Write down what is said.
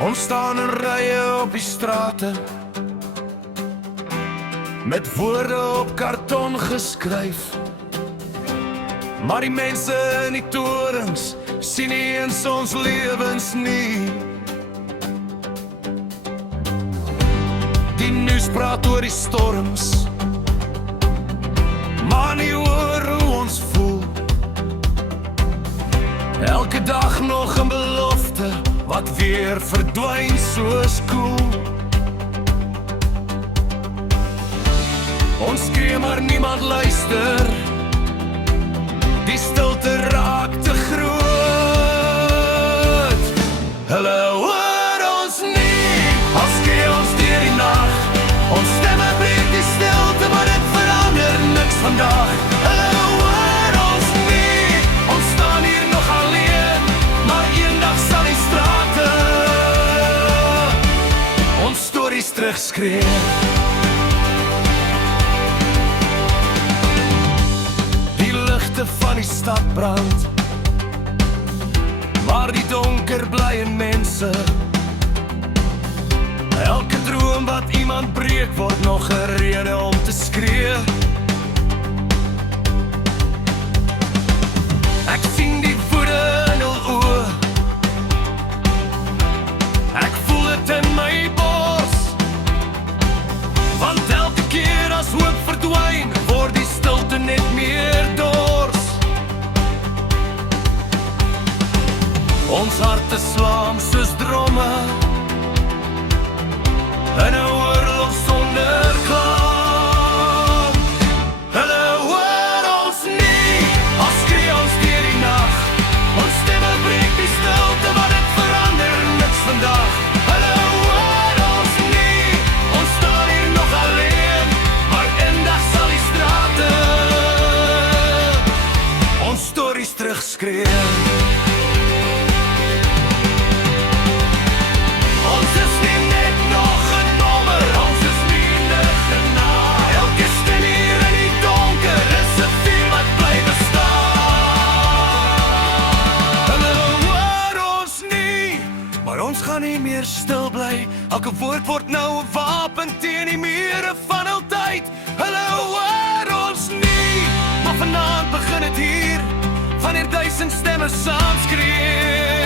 Ons staan in rye op die strate, met woorde op karton geskryf. Maar die mense in die torens sien nie eens ons lewens nie. Die nuus praat oor die storms, maar nie oor hoe ons voel. Elke dag nog 'n belofte wat weer verdwyn soos koel. Ons skree maar niemand luister, die stilte raak te groot. Hulle hoor ons nie, al skree ons deur die nag. Ons stemme breek die stilte, maar dit verander niks vandag. Hulle hoor ons nie, ons staan hier nog alleen, maar eendag sal die strate ons stories terugskree. Van die stad brand, maar die donker bly in mense. Elke droom wat iemand breek word nog 'n rede om te skree. Ek sien die woede in hul oë, ek voel dit in my bors, want elke keer as hoop verdwyn, word die stilte net meer dors. Ons harte slaan soos dromme in 'n oorlog sonder klank. Hulle hoor ons nie, al skree ons deur die nag. Ons stemme breek die stilte, maar dit verander niks vandag. Hulle hoor ons nie, ons staan hier nog alleen, maar eendag sal die strate ons stories terugskree. Ons gaan nie meer stil bly, elke woord word nou 'n wapen teen die mure van hul tyd. Hulle hoor ons nie, maar vanaand begin dit hier, wanneer duisend stemme saam skree.